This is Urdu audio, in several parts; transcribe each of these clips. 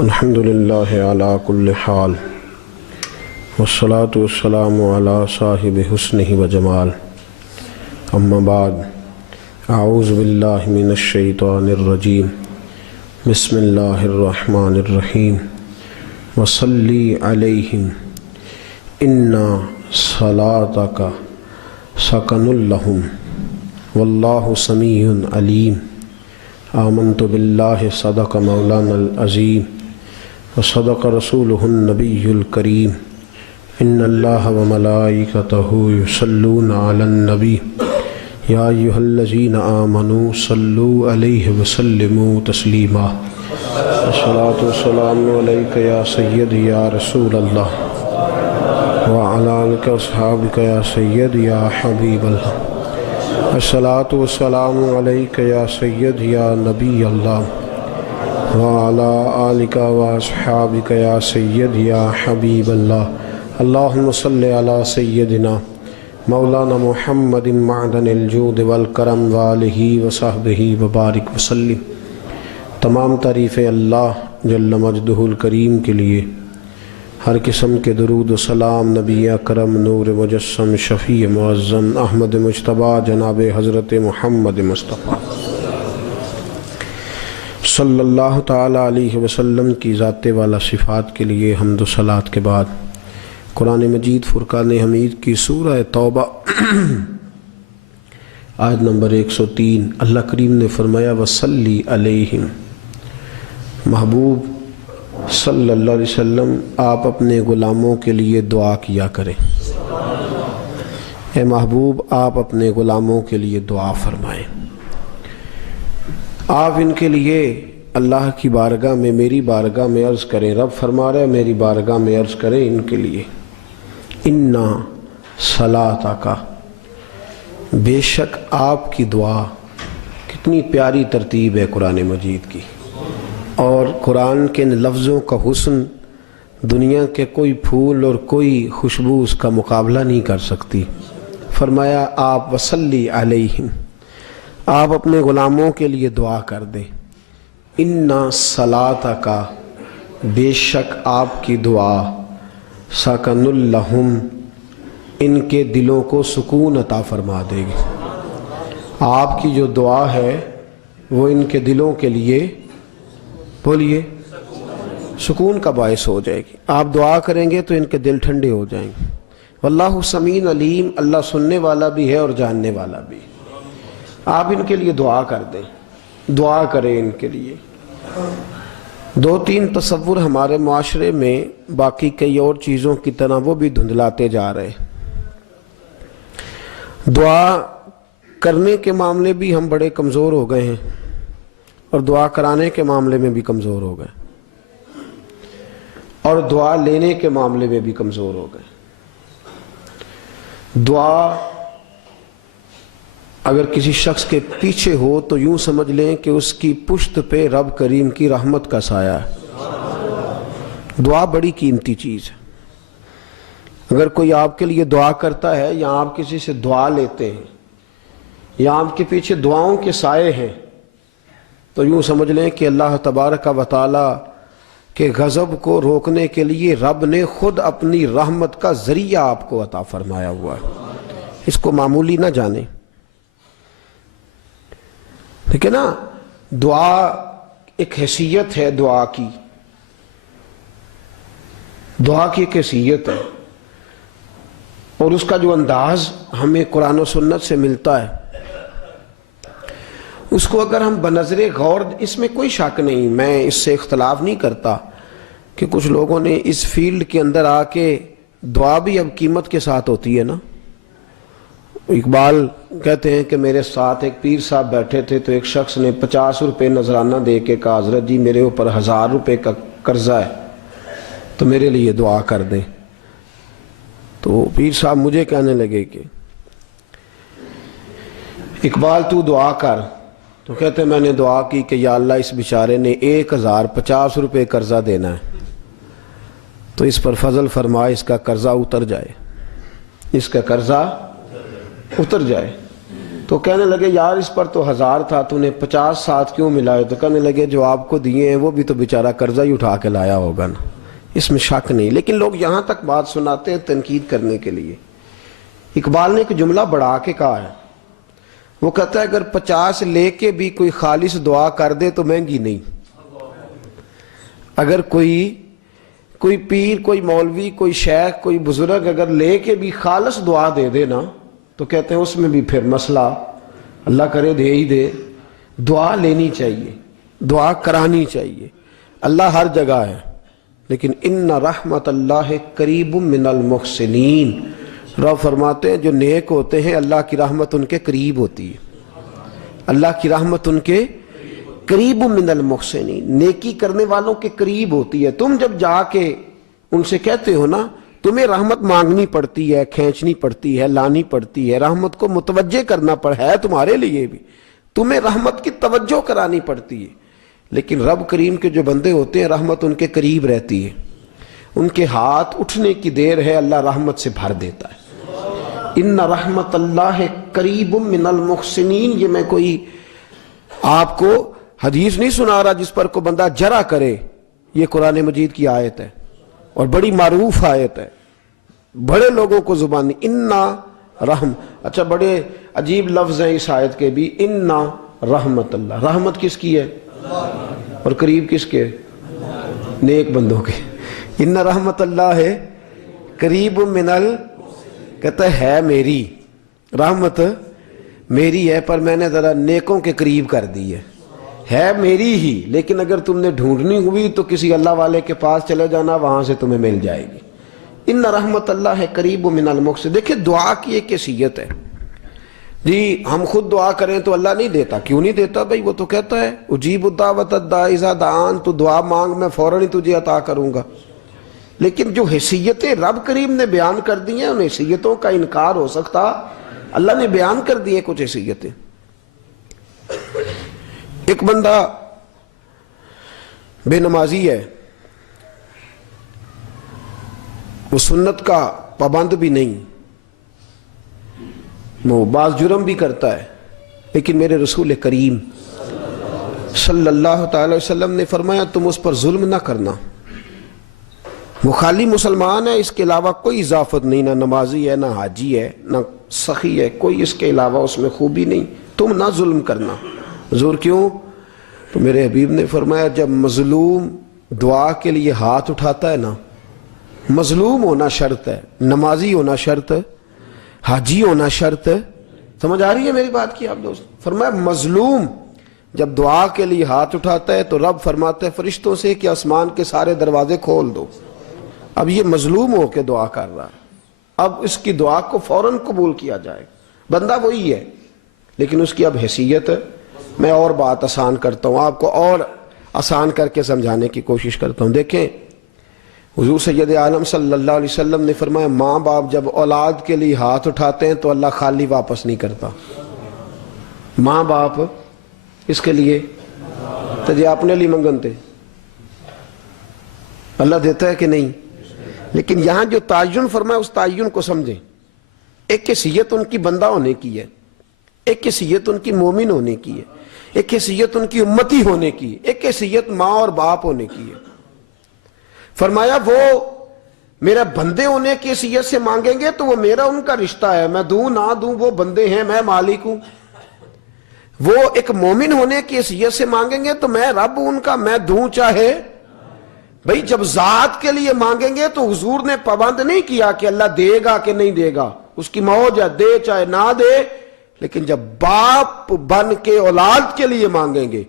الحمد للہ علی کل حال والصلاة والسلام علی صاحب حسنہ و جمال اما بعد اعوذ باللہ من الشیطان الرجیم بسم اللہ الرحمن الرحیم وصلی علیہم ان صلاتک سکن لہم واللہ سمیع علیم آمنت باللہ صدق مولانا العظیم وصدق رسولہ النبی الکریم ان اللہ وملائکتہ یصلون علی النبی یا ایہا الذین آمنوا صلوا علیہ وسلموا تسلیما الصلاۃ والسلام علیک یا سیدی یا رسول اللہ وعلی آلک واصحابک یا سیدی یا حبیب اللہ الصلاۃ والسلام علیک یا سید یا نبی اللہ وعلی آلک واصحابک یا سید یا حبیب اللہ اللہم صلی علی سیدنا مولانا محمد معدن الجود والکرم وآلہ وصحبہ وبارک وسلم۔ تمام تعریفیں اللہ جل مجدہ الکریم کے لیے، ہر قسم کے درود و سلام نبی اکرم نور مجسم شفیع معظم احمد مجتبیٰ جناب حضرت محمد مصطفیٰ صلی اللہ تعالیٰ علیہ وسلم کی ذات والا صفات کے لیے حمد و صلوات کے بعد قرآن مجید فرقان حمید کی سورہ توبہ آیت نمبر 103 اللہ کریم نے فرمایا وصلی علیہم، محبوب صلی اللہ علیہ وسلم آپ اپنے غلاموں کے لیے دعا کیا کریں۔ اے محبوب آپ اپنے غلاموں کے لیے دعا فرمائیں، آپ ان کے لیے اللہ کی بارگاہ میں میری بارگاہ میں عرض کریں۔ رب فرما رہے میری بارگاہ میں عرض کریں ان کے لیے اِنَّا صَلَاتَكَ، بے شک آپ کی دعا۔ کتنی پیاری ترتیب ہے قرآن مجید کی، اور قرآن کے ان لفظوں کا حسن دنیا کے کوئی پھول اور کوئی خوشبو اس کا مقابلہ نہیں کر سکتی۔ فرمایا آپ وصلی علیہم، آپ اپنے غلاموں کے لیے دعا کر دیں۔ اِنَّا صَلَاتَكَ، بے شک آپ کی دعا سَكَنٌ لَّهُمْ، ان کے دلوں کو سکون عطا فرما دے گی۔ آپ کی جو دعا ہے وہ ان کے دلوں کے لیے بولیے سکون کا باعث ہو جائے گی۔ آپ دعا کریں گے تو ان کے دل ٹھنڈے ہو جائیں گے۔ واللہ سمیع علیم، اللہ سننے والا بھی ہے اور جاننے والا بھی۔ آپ ان کے لیے دعا کر دیں، دعا کریں ان کے لیے۔ دو تین تصور ہمارے معاشرے میں باقی کئی اور چیزوں کی طرح وہ بھی دھندلاتے جا رہے ہیں۔ دعا کرنے کے معاملے بھی ہم بڑے کمزور ہو گئے ہیں، اور دعا کرانے کے معاملے میں بھی کمزور ہو گئے، اور دعا لینے کے معاملے میں بھی کمزور ہو گئے۔ دعا اگر کسی شخص کے پیچھے ہو تو یوں سمجھ لیں کہ اس کی پشت پہ رب کریم کی رحمت کا سایہ ہے۔ دعا بڑی قیمتی چیز ہے۔ اگر کوئی آپ کے لیے دعا کرتا ہے یا آپ کسی سے دعا لیتے ہیں یا آپ کے پیچھے دعاؤں کے سائے ہیں تو یوں سمجھ لیں کہ اللہ تبارک و تعالی کے غضب کو روکنے کے لیے رب نے خود اپنی رحمت کا ذریعہ آپ کو عطا فرمایا ہوا ہے۔ اس کو معمولی نہ جانیں، ٹھیک ہے نا۔ دعا ایک حیثیت ہے، دعا کی ایک حیثیت ہے، اور اس کا جو انداز ہمیں قرآن و سنت سے ملتا ہے اس کو اگر ہم بنظر غور، اس میں کوئی شک نہیں، میں اس سے اختلاف نہیں کرتا کہ کچھ لوگوں نے اس فیلڈ کے اندر آ کے دعا بھی اب قیمت کے ساتھ ہوتی ہے نا۔ اقبال کہتے ہیں کہ میرے ساتھ ایک پیر صاحب بیٹھے تھے تو ایک شخص نے 50 روپے نذرانہ دے کے کہا حضرت جی میرے اوپر 1000 روپے کا قرضہ ہے تو میرے لیے دعا کر دیں۔ تو پیر صاحب مجھے کہنے لگے کہ اقبال تو دعا کر، تو کہتے میں نے دعا کی کہ یا اللہ اس بیچارے نے 1050 روپے قرضہ دینا ہے تو اس پر فضل فرما اس کا قرضہ اتر جائے، اس کا قرضہ اتر جائے۔ تو کہنے لگے یار اس پر تو 1000 تھا، تو نے 50 ساتھ کیوں ملائے؟ تو کہنے لگے جو آپ کو دیے ہیں وہ بھی تو بیچارہ قرضہ ہی اٹھا کے لایا ہوگا نا، اس میں شک نہیں۔ لیکن لوگ یہاں تک بات سناتے ہیں تنقید کرنے کے لیے۔ اقبال نے ایک جملہ بڑھا کے کہا ہے، وہ کہتا ہے اگر 50 لے کے بھی کوئی خالص دعا کر دے تو مہنگی نہیں۔ اگر کوئی پیر، کوئی مولوی، کوئی شیخ، کوئی بزرگ اگر لے کے بھی خالص دعا دے دے نا تو کہتے ہیں اس میں بھی پھر مسئلہ، اللہ کرے دے ہی دے۔ دعا لینی چاہیے، دعا کرانی چاہیے۔ اللہ ہر جگہ ہے، لیکن ان رحمت اللہ قریب من المحسنین۔ رب فرماتے ہیں جو نیک ہوتے ہیں اللہ کی رحمت ان کے قریب ہوتی ہے، اللہ کی رحمت ان کے قریب من المحسنین، نیکی کرنے والوں کے قریب ہوتی ہے۔ تم جب جا کے ان سے کہتے ہو نا، تمہیں رحمت مانگنی پڑتی ہے، کھینچنی پڑتی ہے، لانی پڑتی ہے، رحمت کو متوجہ کرنا ہے تمہارے لیے بھی، تمہیں رحمت کی توجہ کرانی پڑتی ہے۔ لیکن رب کریم کے جو بندے ہوتے ہیں رحمت ان کے قریب رہتی ہے، ان کے ہاتھ اٹھنے کی دیر ہے اللہ رحمت سے بھر دیتا ہے۔ ان رحمت اللہ قریب من المحسنین، یہ میں کوئی آپ کو حدیث نہیں سنا رہا جس پر کو بندہ جرا کرے، یہ قرآن مجید کی آیت ہے اور بڑی معروف آیت ہے، بڑے لوگوں کو زبانی۔ انا رحم، اچھا بڑے عجیب لفظ ہیں اس آیت کے بھی، انا رحمت اللہ، رحمت کس کی ہے اور قریب کس کے؟ نیک بندوں کے۔ ان رحمت اللہ ہے قریب من کہتا ہے میری رحمت میری ہے، پر میں نے ذرا نیکوں کے قریب کر دی ہے میری ہی، لیکن اگر تم نے ڈھونڈنی ہوئی تو کسی اللہ والے کے پاس چلے جانا، وہاں سے تمہیں مل جائے گی۔ ان رحمت اللہ ہے قریب من المحسنین۔ دیکھیں دعا کی ایک حیثیت ہے جی، ہم خود دعا کریں تو اللہ نہیں دیتا، کیوں نہیں دیتا بھائی؟ وہ تو کہتا ہے اجیب الدعوۃ الداعی اذا دعان، تو دعا مانگ میں فوراً ہی تجھے عطا کروں گا۔ لیکن جو حیثیتیں رب کریم نے بیان کر دی ہیں ان حیثیتوں کا انکار ہو سکتا؟ اللہ نے بیان کر دی ہیں کچھ حیثیتیں۔ ایک بندہ بے نمازی ہے، وہ سنت کا پابند بھی نہیں، وہ بعض جرم بھی کرتا ہے، لیکن میرے رسول کریم صلی اللہ تعالی وسلم نے فرمایا تم اس پر ظلم نہ کرنا، وہ خالی مسلمان ہے، اس کے علاوہ کوئی اضافت نہیں، نہ نمازی ہے، نہ حاجی ہے، نہ سخی ہے، کوئی اس کے علاوہ اس میں خوبی نہیں، تم نہ ظلم کرنا۔ حضور کیوں؟ تو میرے حبیب نے فرمایا جب مظلوم دعا کے لیے ہاتھ اٹھاتا ہے نا، مظلوم ہونا شرط ہے، نمازی ہونا شرط، حاجی ہونا شرط، سمجھ آ رہی ہے میری بات کی آپ دوست؟ فرمایا مظلوم جب دعا کے لیے ہاتھ اٹھاتا ہے تو رب فرماتا ہے فرشتوں سے کہ آسمان کے سارے دروازے کھول دو۔ اب یہ مظلوم ہو کے دعا کر رہا ہے، اب اس کی دعا کو فوراً قبول کیا جائے، بندہ وہی ہے لیکن اس کی اب حیثیت، میں اور بات آسان کرتا ہوں، آپ کو اور آسان کر کے سمجھانے کی کوشش کرتا ہوں۔ دیکھیں حضور سید عالم صلی اللہ علیہ وسلم نے فرمایا ماں باپ جب اولاد کے لیے ہاتھ اٹھاتے ہیں تو اللہ خالی واپس نہیں کرتا۔ ماں باپ اس کے لیے تو جی اپنے لیے منگنتے، اللہ دیتا ہے کہ نہیں؟ لیکن یہاں جو تعین فرمایا اس تعین کو سمجھیں، ایک حیثیت ان کی بندہ ہونے کی ہے، ایک حیثیت ان کی مومن ہونے کی ہے، ایک حیثیت ان کی امتی ہونے کی ہے، ایک حیثیت ماں اور باپ ہونے کی ہے۔ فرمایا وہ میرا بندے ہونے کی حیثیت سے مانگیں گے تو وہ میرا ان کا رشتہ ہے، میں دوں نہ دوں وہ بندے ہیں، میں مالک ہوں۔ وہ ایک مومن ہونے کی حیثیت سے مانگیں گے تو میں رب ان کا، میں دوں چاہے بھئی جب ذات کے لیے مانگیں گے تو حضور نے پابند نہیں کیا کہ اللہ دے گا کہ نہیں دے گا، اس کی موج ہے، دے چاہے نہ دے۔ لیکن جب باپ بن کے اولاد کے لیے مانگیں گے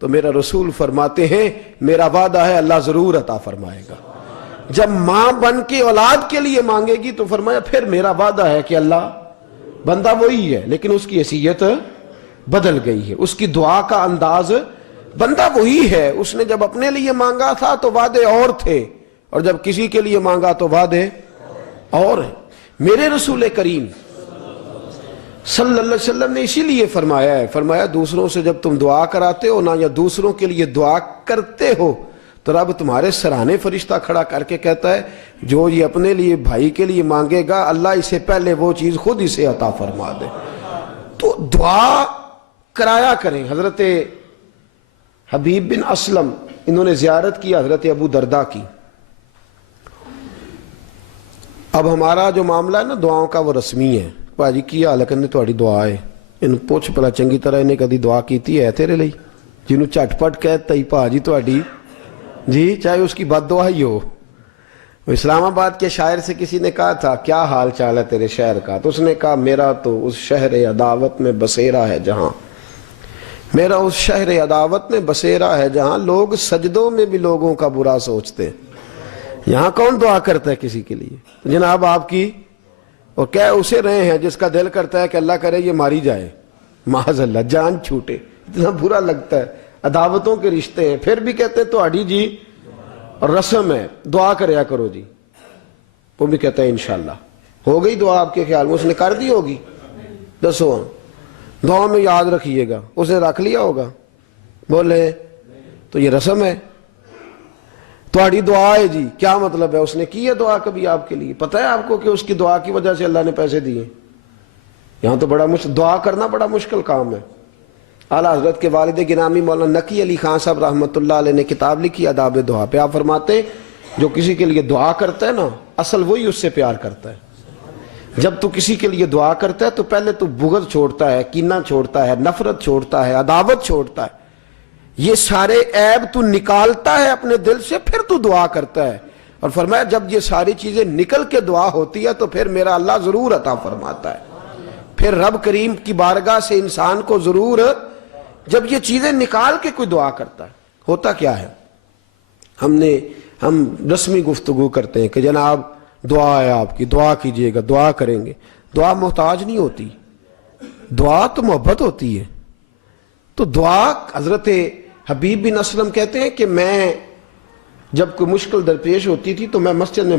تو میرا رسول فرماتے ہیں میرا وعدہ ہے اللہ ضرور عطا فرمائے گا۔ جب ماں بن کے اولاد کے لیے مانگے گی تو فرمایا پھر میرا وعدہ ہے کہ اللہ، بندہ وہی ہے لیکن اس کی حیثیت بدل گئی ہے، اس کی دعا کا انداز، بندہ وہی ہے، اس نے جب اپنے لیے مانگا تھا تو وعدے اور تھے، اور جب کسی کے لیے مانگا تو وعدے اور ہیں۔ میرے رسول کریم صلی اللہ علیہ وسلم نے اسی لیے فرمایا ہے، فرمایا دوسروں سے جب تم دعا کراتے ہو نا یا دوسروں کے لیے دعا کرتے ہو تو رب تمہارے سرانے فرشتہ کھڑا کر کے کہتا ہے جو یہ اپنے لیے بھائی کے لیے مانگے گا اللہ اسے پہلے وہ چیز خود اسے عطا فرما دے۔ تو دعا کرایا کریں. حضرت حبیب بن اسلم انہوں نے زیارت کی حضرت ابو دردہ کی. اب ہمارا جو معاملہ ہے نا دعاؤں کا وہ رسمی ہے. بھاجی کی حال ہے؟ کہنے تھوڑی دعا ہے. ان پوچھ پلا چنگی طرح انہیں کدی دعا کیتی ہے تیرے لئی جنہوں جھٹ پٹ کہتا ہی بھاجی تھوڑی جی چاہے اس کی بد دعا ہی ہو. اسلام آباد کے شاعر سے کسی نے کہا تھا کیا حال چال ہے تیرے شہر کا؟ تو اس نے کہا میرا تو اس شہر عداوت میں بسیرا ہے جہاں، میرا اس شہر عداوت میں بسیرا ہے جہاں لوگ سجدوں میں بھی لوگوں کا برا سوچتے ہیں. یہاں کون دعا کرتا ہے کسی کے لیے؟ جناب آپ کی اور کہہ اسے رہے ہیں جس کا دل کرتا ہے کہ اللہ کرے یہ ماری جائے، معاذ اللہ جان چھوٹے. اتنا برا لگتا ہے. عداوتوں کے رشتے ہیں پھر بھی کہتے ہیں تو اڈی جی اور رسم ہے دعا کریا کرو جی. وہ بھی کہتا ہے انشاءاللہ. ہو گئی دعا آپ کے خیال میں؟ اس نے کر دی ہوگی؟ دسو دعا میں یاد رکھیے گا. اس نے رکھ لیا ہوگا؟ بولے تو یہ رسم ہے. تھوڑی دعا ہے جی کیا مطلب ہے؟ اس نے کی ہے دعا کبھی آپ کے لیے؟ پتہ ہے آپ کو کہ اس کی دعا کی وجہ سے اللہ نے پیسے دیے؟ یہاں تو بڑا دعا کرنا بڑا مشکل کام ہے. اعلیٰ حضرت کے والد گرامی مولانا نقی علی خان صاحب رحمۃ اللہ علیہ نے کتاب لکھی آداب دعا پہ. آپ فرماتے ہیں جو کسی کے لیے دعا کرتا ہے نا اصل وہی اس سے پیار کرتا ہے. جب تو کسی کے لیے دعا کرتا ہے تو پہلے تو بغض چھوڑتا ہے، کینہ چھوڑتا ہے، نفرت چھوڑتا ہے، عداوت چھوڑتا ہے. یہ سارے عیب تو نکالتا ہے اپنے دل سے پھر تو دعا کرتا ہے. اور فرمایا جب یہ ساری چیزیں نکل کے دعا ہوتی ہے تو پھر میرا اللہ ضرور عطا فرماتا ہے. پھر رب کریم کی بارگاہ سے انسان کو ضرور جب یہ چیزیں نکال کے کوئی دعا کرتا ہے. ہوتا کیا ہے ہم رسمی گفتگو کرتے ہیں کہ جناب دعا ہے آپ کی، دعا کیجئے گا، دعا کریں گے. دعا محتاج نہیں ہوتی، دعا تو محبت ہوتی ہے. تو دعا حضرت حبیب بن اسلم کہتے ہیں کہ میں جب کوئی مشکل درپیش ہوتی تھی تو میں مسجد میں